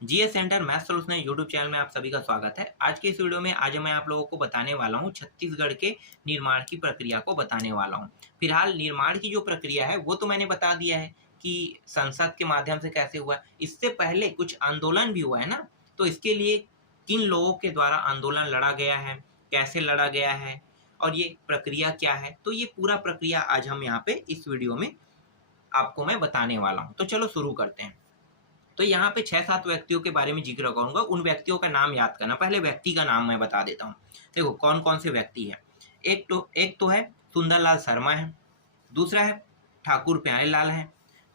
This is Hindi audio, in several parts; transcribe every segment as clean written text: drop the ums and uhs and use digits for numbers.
GS centre math solution YouTube channel में आप सभी का स्वागत है। आज के इस वीडियो में आज मैं आप लोगों को बताने वाला हूं छत्तीसगढ़ के निर्माण की प्रक्रिया को बताने वाला हूं। फिलहाल निर्माण की जो प्रक्रिया है वो तो मैंने बता दिया है कि संसद के माध्यम से कैसे हुआ। इससे पहले कुछ आंदोलन भी हुआ है ना, तो इसके लिए किन लोगों के द्वारा आंदोलन लड़ा गया है, कैसे लड़ा गया है और ये प्रक्रिया क्या है, तो ये पूरा प्रक्रिया आज हम यहाँ पे इस वीडियो में आपको मैं बताने वाला हूँ। तो चलो शुरू करते हैं। तो यहाँ पे 6-7 व्यक्तियों के बारे में जिक्र करूंगा। उन व्यक्तियों का नाम याद करना। पहले व्यक्ति का नाम मैं बता देता हूँ। देखो कौन कौन से व्यक्ति हैं। एक तो है सुंदरलाल शर्मा है, दूसरा है ठाकुर प्यारेलाल है,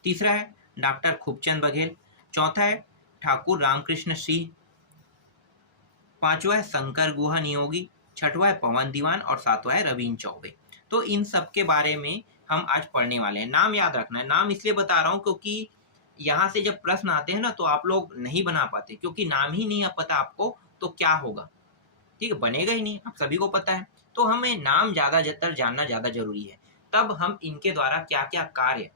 तीसरा है डॉक्टर खूबचंद बघेल, चौथा है ठाकुर रामकृष्ण सिंह, पांचवा है शंकर गुहा नियोगी, छठवा है पवन दीवान और सातवां है रवीन चौबे। तो इन सब के बारे में हम आज पढ़ने वाले हैं। नाम याद रखना है। नाम इसलिए बता रहा हूँ क्योंकि यहाँ से जब प्रश्न आते हैं ना तो आप लोग नहीं बना पाते, क्योंकि नाम ही नहीं पता आपको तो क्या होगा। ठीक है, बनेगा ही नहीं, आप सभी को पता है। तो हमें नाम ज़्यादातर जानना ज़्यादा जरूरी है। तब हम इनके द्वारा क्या क्या कार्य,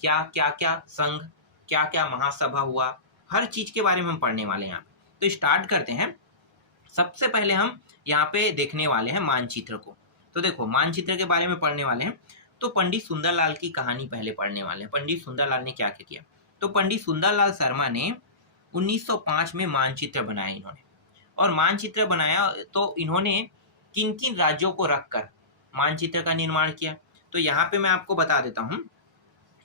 क्या क्या क्या संघ, क्या क्या महासभा हुआ, हर चीज के बारे में हम पढ़ने वाले हैं यहाँ पे। तो स्टार्ट करते हैं। सबसे पहले हम यहाँ पे देखने वाले हैं मानचित्र को। तो देखो मानचित्र के बारे में पढ़ने वाले हैं। तो पंडित सुंदरलाल की कहानी पहले पढ़ने वाले हैं। पंडित सुंदरलाल ने क्या क्या किया। तो पंडित सुंदरलाल शर्मा ने 1905 में मानचित्र बनाया इन्होंने। और मानचित्र बनाया तो इन्होंने किन किन राज्यों को रखकर मानचित्र का निर्माण किया। तो यहाँ पे मैं आपको बता देता हूँ।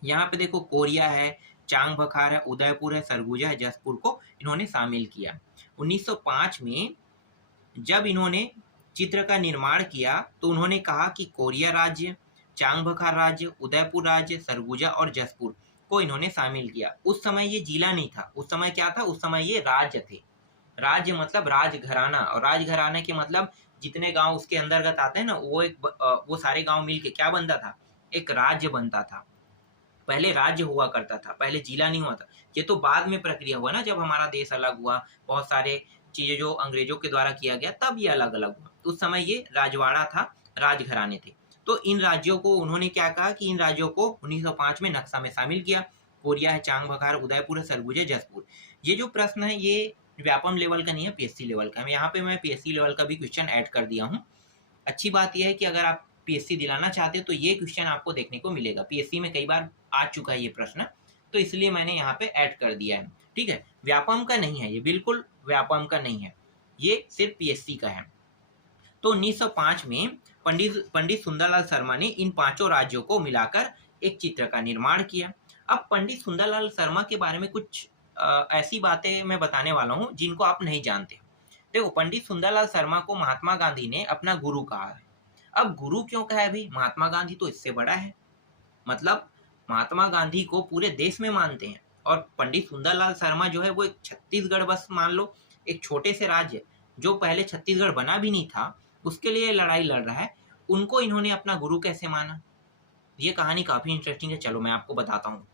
यहाँ पे देखो कोरिया है, चांग बखार है, उदयपुर है, सरगुजा है, जसपुर को इन्होंने शामिल किया। 1905 में जब इन्होंने चित्र का निर्माण किया तो उन्होंने कहा कि कोरिया राज्य, चांग बखार राज्य, उदयपुर राज्य, सरगुजा और जसपुर को इन्होंने शामिल किया। उस समय ये जिला नहीं था, उस समय क्या था, उस समय ये राज्य थे। राज्य मतलब राजघराना, और राजघराना के मतलब जितने गांव उसके अंतर्गत आते हैं ना, वो सारे गांव मिलके क्या बनता था, एक राज्य बनता था। पहले राज्य हुआ करता था, पहले जिला नहीं हुआ था। ये तो बाद में प्रक्रिया हुआ ना, जब हमारा देश अलग हुआ, बहुत सारे चीजें जो अंग्रेजों के द्वारा किया गया तब ये अलग अलग हुआ। उस समय ये राजवाड़ा था, राजघराने थे। तो इन राज्यों को उन्होंने क्या कहा कि इन राज्यों को 1905 में नक्शा में शामिल किया। कोरिया है, चांग बखार, उदयपुर है, सरगुजा, जसपुर। ये जो प्रश्न है ये व्यापम लेवल का नहीं है, पीएससी लेवल का है। यहाँ पे मैं पीएससी लेवल का भी क्वेश्चन ऐड कर दिया हूँ। अच्छी बात यह है कि अगर आप पीएससी दिलाना चाहते हैं तो ये क्वेश्चन आपको देखने को मिलेगा। पीएससी में कई बार आ चुका है ये प्रश्न, तो इसलिए मैंने यहाँ पे ऐड कर दिया है। ठीक है, व्यापम का नहीं है ये, बिल्कुल व्यापम का नहीं है, ये सिर्फ पीएससी का है। तो 1905 में पंडित सुंदरलाल शर्मा ने इन पांचों राज्यों को मिलाकर एक चित्र का निर्माण किया। अब पंडित सुंदरलाल शर्मा के बारे में कुछ ऐसी बातें मैं बताने वाला हूँ जिनको आप नहीं जानते। देखो पंडित सुंदरलाल शर्मा को महात्मा गांधी ने अपना गुरु कहा है। अब गुरु क्यों कहा है भाई, महात्मा गांधी तो इससे बड़ा है। मतलब महात्मा गांधी को पूरे देश में मानते हैं, और पंडित सुंदरलाल शर्मा जो है वो एक छत्तीसगढ़, बस मान लो एक छोटे से राज्य जो पहले छत्तीसगढ़ बना भी नहीं था उसके लिए लड़ाई लड़ रहा है, उनको इन्होंने अपना गुरु कैसे माना। ये कहानी काफी इंटरेस्टिंग है, चलो मैं आपको बताता हूँ।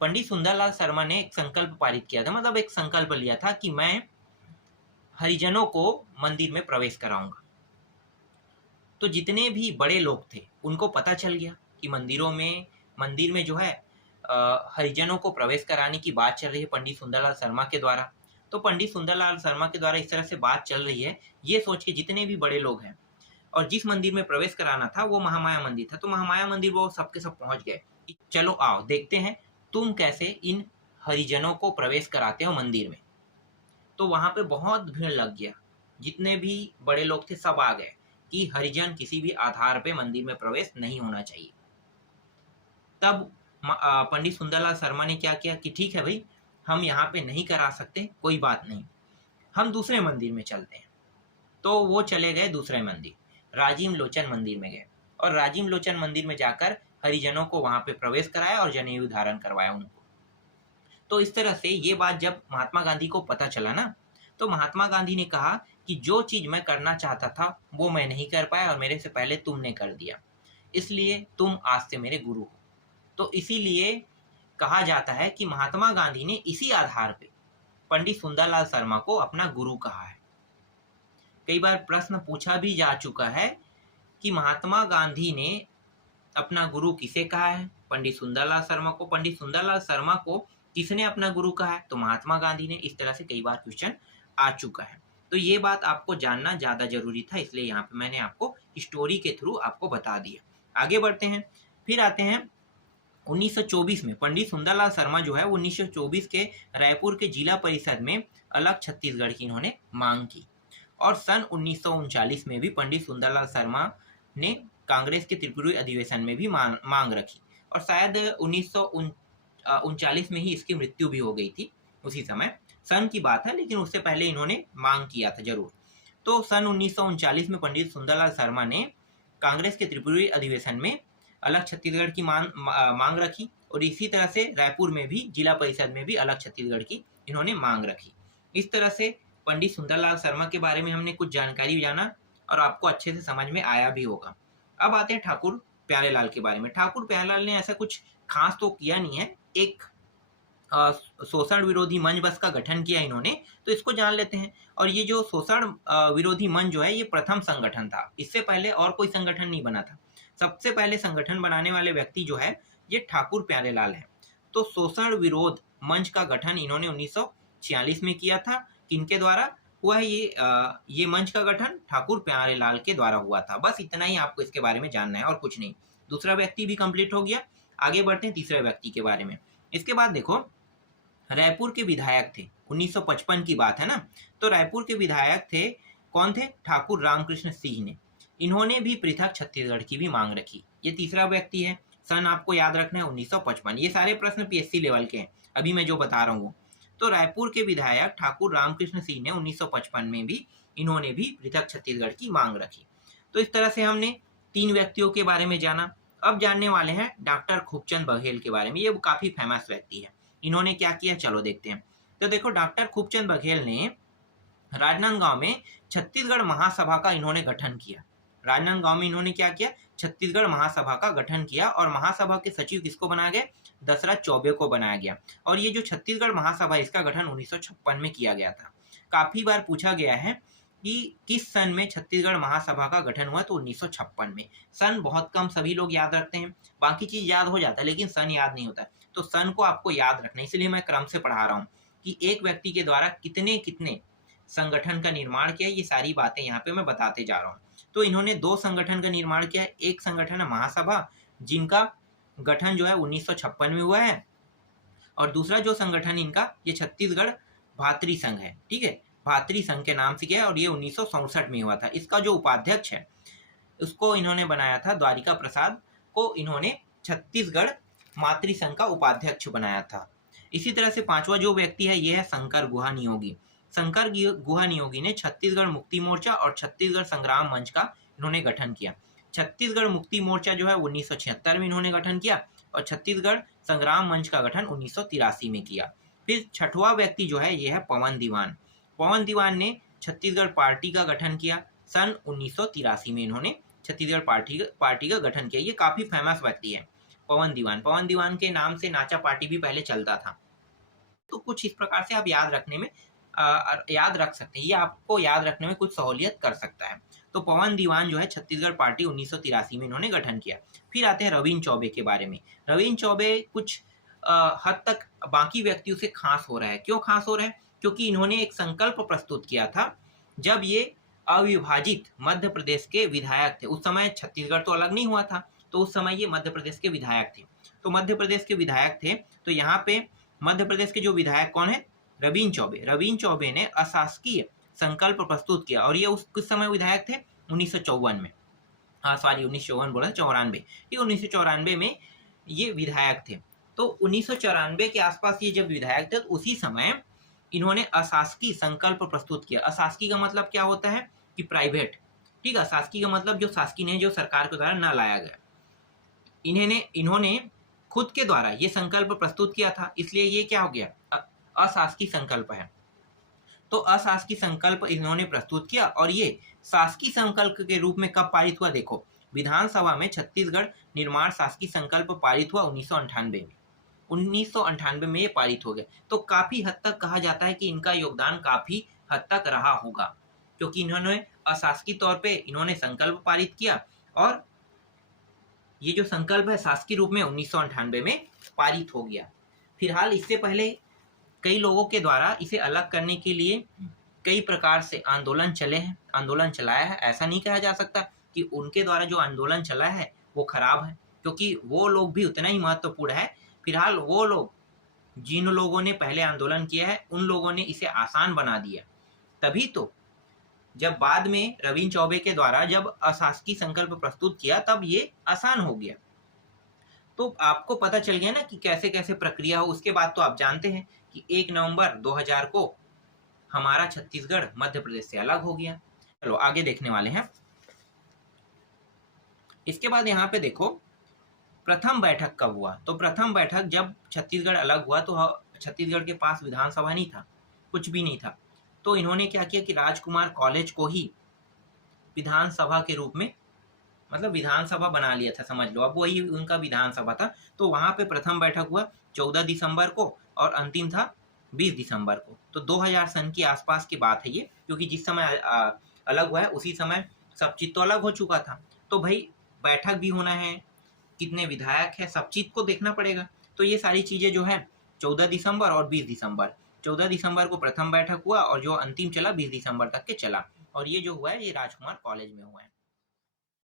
पंडित सुंदरलाल शर्मा ने एक संकल्प पारित किया था, मतलब एक संकल्प लिया था कि मैं हरिजनों को मंदिर में प्रवेश कराऊंगा। तो जितने भी बड़े लोग थे उनको पता चल गया कि मंदिर में जो है हरिजनों को प्रवेश कराने की बात चल रही है पंडित सुंदरलाल शर्मा के द्वारा। तो पंडित सुंदरलाल शर्मा के द्वारा इस तरह से बात चल रही है, ये सोच के जितने भी बड़े लोग हैं, और जिस मंदिर में प्रवेश कराना था वो महामाया मंदिर था, तो महामाया मंदिर वो सबके सब पहुंच गए कि चलो आओ देखते हैं तुम कैसे इन हरिजनों को प्रवेश कराते हो मंदिर में। तो वहां पे बहुत भीड़ लग गया, जितने भी बड़े लोग थे सब आ गए कि हरिजन किसी भी आधार पे मंदिर में प्रवेश नहीं होना चाहिए। तब पंडित सुंदरलाल शर्मा ने क्या किया कि ठीक है भाई, हम यहाँ पे नहीं करा सकते, कोई बात नहीं, हम दूसरे मंदिर में चलते हैं। तो वो चले गए दूसरे मंदिर, राजीव लोचन मंदिर में गए, और राजीव लोचन मंदिर में जाकर हरिजनों को वहां पे प्रवेश कराया और जनेऊ धारण करवाया उनको। तो इस तरह से ये बात जब महात्मा गांधी को पता चला ना, तो महात्मा गांधी ने कहा कि जो चीज मैं करना चाहता था वो मैं नहीं कर पाया और मेरे से पहले तुमने कर दिया, इसलिए तुम आज से मेरे गुरु हो। तो इसीलिए कहा जाता है कि महात्मा गांधी ने इसी आधार पे पंडित सुंदरलाल शर्मा को अपना गुरु कहा है। कई बार प्रश्न पूछा भी जा चुका है कि महात्मा गांधी ने अपना गुरु किसे कहा है, पंडित सुंदरलाल शर्मा को। पंडित सुंदरलाल शर्मा को किसने अपना गुरु कहा है? तो महात्मा गांधी ने। इस तरह से कई बार क्वेश्चन आ चुका है। तो ये बात आपको जानना ज़्यादा ज़रूरी था, इसलिए यहाँ पे मैंने आपको स्टोरी के थ्रू आपको बता दिया। आगे बढ़ते हैं, फिर आते हैं 1924 में पंडित सुंदरलाल शर्मा जो है 1924 के रायपुर के जिला परिषद में अलग छत्तीसगढ़ की इन्होंने मांग की। और सन 1939 में भी पंडित सुंदरलाल शर्मा ने कांग्रेस के त्रिपुरी अधिवेशन में भी मांग रखी। और शायद 1939 में ही इसकी मृत्यु भी हो गई थी। उसी समय सन की बात है, लेकिन उससे पहले इन्होंने मांग किया था जरूर। तो सन 1939 में पंडित सुंदरलाल शर्मा ने कांग्रेस के त्रिपुरी अधिवेशन में अलग छत्तीसगढ़ की मांग रखी। और इसी तरह से रायपुर में भी जिला परिषद में भी अलग छत्तीसगढ़ की इन्होंने मांग रखी। इस तरह से पंडित सुंदरलाल शर्मा के बारे में हमने कुछ जानकारी जाना और आपको अच्छे से समझ में आया भी होगा। अब आते हैं ठाकुर प्यारेलाल के बारे में। ठाकुर प्यारेलाल ने ऐसा कुछ खास तो किया नहीं है, एक शोषण विरोधी मंच बस का गठन किया इन्होंने, तो इसको जान लेते हैं। और ये जो शोषण विरोधी मंच जो है ये प्रथम संगठन था, इससे पहले और कोई संगठन नहीं बना था। सबसे पहले संगठन बनाने वाले व्यक्ति जो है ये ठाकुर प्यारेलाल है। तो शोषण विरोध मंच का गठन इन्होंने 1946 में किया था। किनके द्वारा हुआ है ये मंच का गठन? ठाकुर प्यारेलाल के द्वारा हुआ था। बस इतना ही आपको इसके बारे में जानना है और कुछ नहीं। दूसरा व्यक्ति भी कंप्लीट हो गया। आगे बढ़ते हैं तीसरे व्यक्ति के बारे में। इसके बाद देखो, रायपुर के विधायक थे, 1955 की बात है ना। तो रायपुर के विधायक थे, कौन थे? ठाकुर रामकृष्ण सिंह ने। इन्होंने भी पृथक छत्तीसगढ़ की भी मांग रखी। ये तीसरा व्यक्ति है। सन आपको याद रखना है 1955। ये सारे प्रश्न पीएससी लेवल के हैं, अभी मैं जो बता रहा हूँ। तो रायपुर के विधायक ठाकुर रामकृष्ण सिंह ने 1955 में भी इन्होंने भी पृथक छत्तीसगढ़ की मांग रखी। तो इस तरह से हमने 3 व्यक्तियों के बारे में जाना। अब जानने वाले हैं डॉक्टर खूबचंद बघेल के बारे में। ये काफी फेमस व्यक्ति है। इन्होंने क्या किया, चलो देखते हैं। तो देखो, डॉक्टर खूबचंद बघेल ने राजनांदगांव में छत्तीसगढ़ महासभा का इन्होंने गठन किया। राजनांदगांव में इन्होंने क्या किया? छत्तीसगढ़ महासभा का गठन किया। और महासभा के सचिव किसको बनाया गया? दशरथ चौबे को बनाया गया। और ये जो छत्तीसगढ़ महासभा, इसका गठन 1956 में किया गया था। काफी बार पूछा गया है कि किस सन में छत्तीसगढ़ महासभा का गठन हुआ, तो 1956 में। सन बहुत कम सभी लोग याद रखते हैं, बाकी चीज याद हो जाता है लेकिन सन याद नहीं होता। तो सन को आपको याद रखना है, इसलिए मैं क्रम से पढ़ा रहा हूँ कि एक व्यक्ति के द्वारा कितने कितने संगठन का निर्माण किया, ये सारी बातें यहाँ पे मैं बताते जा रहा हूँ। तो इन्होंने 2 संगठन का निर्माण किया है। एक संगठन है महासभा, जिनका गठन जो है 1956 में हुआ है। और दूसरा जो संगठन इनका, ये छत्तीसगढ़ भातृ संघ है। ठीक है, भातृ संघ के नाम से किया है और ये 1967 में हुआ था। इसका जो उपाध्यक्ष है उसको इन्होंने बनाया था, द्वारिका प्रसाद को इन्होंने छत्तीसगढ़ मातृ संघ का उपाध्यक्ष बनाया था। इसी तरह से 5वां जो व्यक्ति है ये है शंकर गुहा नियोगी। शंकर गुहा नियोगी ने छत्तीसगढ़ मुक्ति मोर्चा और छत्तीसगढ़ संग्राम मंच का इन्होंने गठन किया। छत्तीसगढ़ मुक्ति मोर्चा जो है 1976 में इन्होंने गठन किया और छत्तीसगढ़ संग्राम मंच का गठन 1983 में किया। फिर 6वां व्यक्ति जो है ये है पवन दीवान। पवन दीवान ने छत्तीसगढ़ पार्टी का गठन किया। सन 1983 में इन्होंने छत्तीसगढ़ पार्टी का गठन किया। ये काफी फेमस व्यक्ति है पवन दीवान। पवन दीवान के नाम से नाचा पार्टी भी पहले चलता था। तो कुछ इस प्रकार से आप याद रखने में याद रख सकते हैं, ये आपको याद रखने में कुछ सहूलियत कर सकता है। तो पवन दीवान जो है छत्तीसगढ़ पार्टी 1983 में इन्होंने गठन किया। फिर आते हैं रविंद्र चौबे के बारे में। रविंद्र चौबे कुछ हद तक बाकी व्यक्तियों से खास हो रहा है। क्यों खास हो रहा है? क्योंकि इन्होंने एक संकल्प प्रस्तुत किया था जब ये अविभाजित मध्य प्रदेश के विधायक थे। उस समय छत्तीसगढ़ तो अलग नहीं हुआ था, तो उस समय ये मध्य प्रदेश के विधायक थे। तो मध्य प्रदेश के विधायक थे, तो यहाँ पे मध्य प्रदेश के जो विधायक कौन है? रविंद्र चौबे। रविंद्र चौबे ने अशासकीय संकल्प प्रस्तुत किया और ये उस कुछ समय विधायक थे 1954 में। हाँ सॉरी, 1954 बोला, 94। ठीक, 1994 में ये विधायक थे। तो 1994 के आसपास ये जब विधायक थे, तो उसी समय इन्होंने अशासकीय संकल्प प्रस्तुत किया। अशासकीय का मतलब क्या होता है कि प्राइवेट। ठीक है, अशासकीय का मतलब जो शासकीय नहीं, जो सरकार के द्वारा न लाया गया। इन्होंने खुद के द्वारा ये संकल्प प्रस्तुत किया था, इसलिए ये क्या हो गया? अशासकीय संकल्प है। तो अशासकीय संकल्प इन्होंने प्रस्तुत किया और ये शासकीय संकल्प के रूप में कब पारित हुआ? देखो, विधानसभा में छत्तीसगढ़ निर्माण शासकीय संकल्प पारित हुआ 1998 में। 1998 में ये पारित हो गया। तो काफी हद तक कहा जाता है कि इनका योगदान काफी हद तक रहा होगा, क्योंकि इन्होंने अशासकीय तौर पे इन्होंने संकल्प पारित किया और ये जो संकल्प है शासकीय रूप में 1998 में पारित हो गया। फिलहाल इससे पहले कई लोगों के द्वारा इसे अलग करने के लिए कई प्रकार से आंदोलन चले हैं, आंदोलन चलाया है। ऐसा नहीं कहा जा सकता कि उनके द्वारा जो आंदोलन चला है वो खराब है, क्योंकि वो लोग भी उतना ही महत्वपूर्ण है। फिलहाल वो लोग जिन लोगों ने पहले आंदोलन किया है उन लोगों ने इसे आसान बना दिया। तभी तो जब बाद में रविंद्र चौबे के द्वारा जब अशासकीय संकल्प प्रस्तुत किया तब ये आसान हो गया। तो आपको पता चल गया ना कि कैसे कैसे प्रक्रिया हो। उसके बाद तो आप जानते हैं कि 1 नवंबर 2000 को हमारा छत्तीसगढ़ मध्य प्रदेश से अलग हो गया। चलो आगे देखने वाले हैं। इसके बाद यहाँ पे देखो प्रथम बैठक कब हुआ। तो प्रथम बैठक जब छत्तीसगढ़ अलग हुआ तो छत्तीसगढ़ के पास विधानसभा नहीं था, कुछ भी नहीं था। तो इन्होंने क्या किया कि राजकुमार कॉलेज को ही विधानसभा के रूप में, मतलब विधानसभा बना लिया था, समझ लो। अब वही उनका विधानसभा था। तो वहाँ पे प्रथम बैठक हुआ 14 दिसंबर को और अंतिम था 20 दिसंबर को। तो 2000 सन के आसपास की बात है ये, क्योंकि जिस समय अलग हुआ है उसी समय सब चीज़ तो अलग हो चुका था। तो भाई बैठक भी होना है, कितने विधायक है, सब चीज़ को देखना पड़ेगा। तो ये सारी चीज़ें जो है 14 दिसंबर और 20 दिसंबर, 14 दिसंबर को प्रथम बैठक हुआ और जो अंतिम चला 20 दिसंबर तक के चला। और ये जो हुआ है ये राजकुमार कॉलेज में हुआ है।